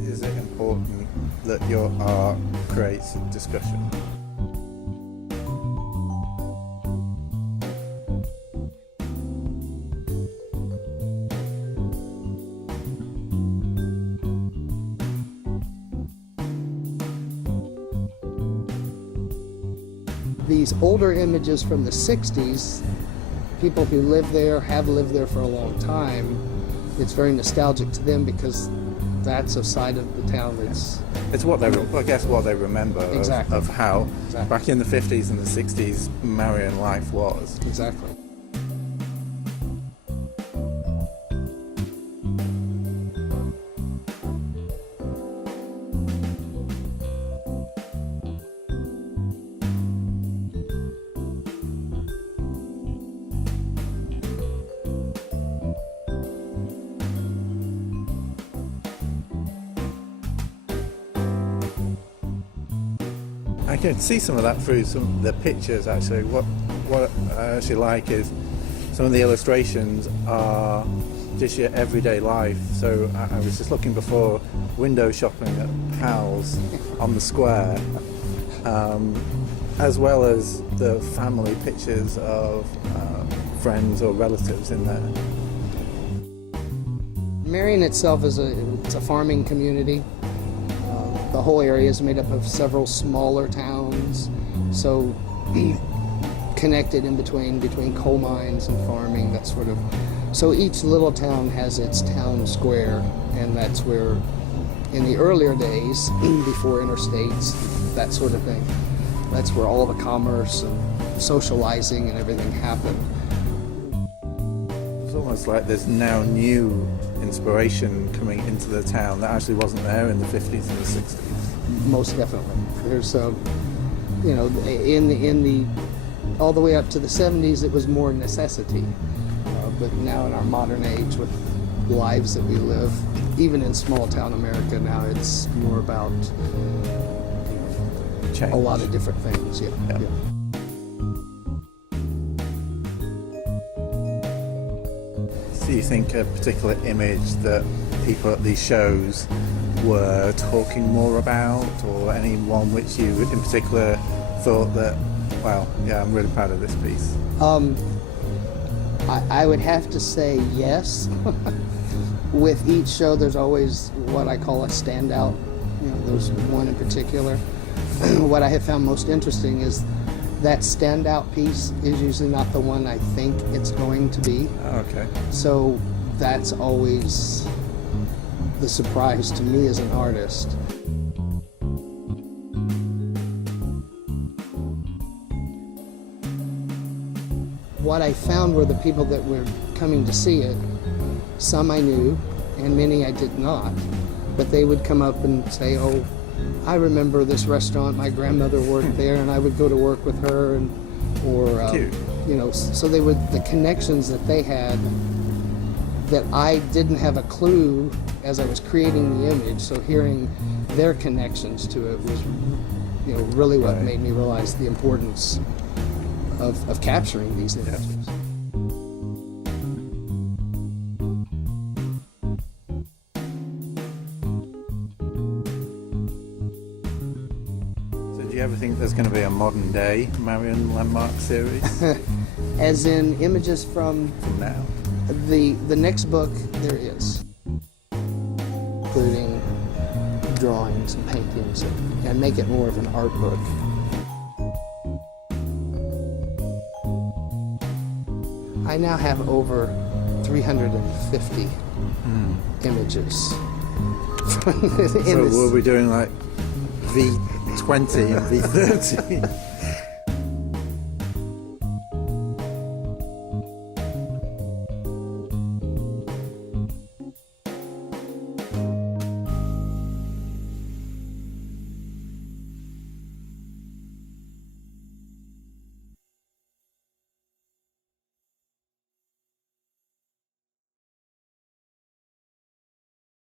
Is it important that your art creates a discussion? These older images from the 60s, people who live there, have lived there for a long time, it's very nostalgic to them because that's a side of the town that's... It's what they, I guess, what they remember Exactly. of how Exactly. back in the 50s and the 60s Marion life was. Exactly. I can see some of that through some of the pictures actually. What I actually like is some of the illustrations are just your everyday life. So I was just looking before, window shopping at Pal's on the square, as well as the family pictures of friends or relatives in there. Marion itself is it's a farming community. The whole area is made up of several smaller towns, so connected in between coal mines and farming, that sort of. So each little town has its town square, and that's where, in the earlier days, before interstates, that sort of thing, that's where all the commerce and socializing and everything happened. It's almost like there's now new inspiration coming into the town that actually wasn't there in the 50s and the 60s. Most definitely. There's you know, in the all the way up to the 70s, it was more necessity, but now in our modern age, with lives that we live, even in small town America now, it's more about Change. a lot of different things. Yeah. Yeah. Yeah. Do you think a particular image that people at these shows were talking more about, or any one which you in particular thought that, well, yeah, I'm really proud of this piece? I would have to say yes. With each show, there's always what I call a standout. You know, there's one in particular. What I have found most interesting is that standout piece is usually not the one I think it's going to be. Oh, okay. So that's always the surprise to me as an artist. What I found were the people that were coming to see it, some I knew and many I did not, but they would come up and say, oh, I remember this restaurant, my grandmother worked there, and I would go to work with her, and Cute. you know, so they would, the connections that they had that I didn't have a clue as I was creating the image, so hearing their connections to it was, you know, really what Right. made me realize the importance of capturing these images. So do you ever think there's going to be a modern day Marion Landmark series As in images from from now? the next book, there is, including drawings and paintings, and make it more of an art book. I now have over 350 images. So we'll be doing like V20 and V30.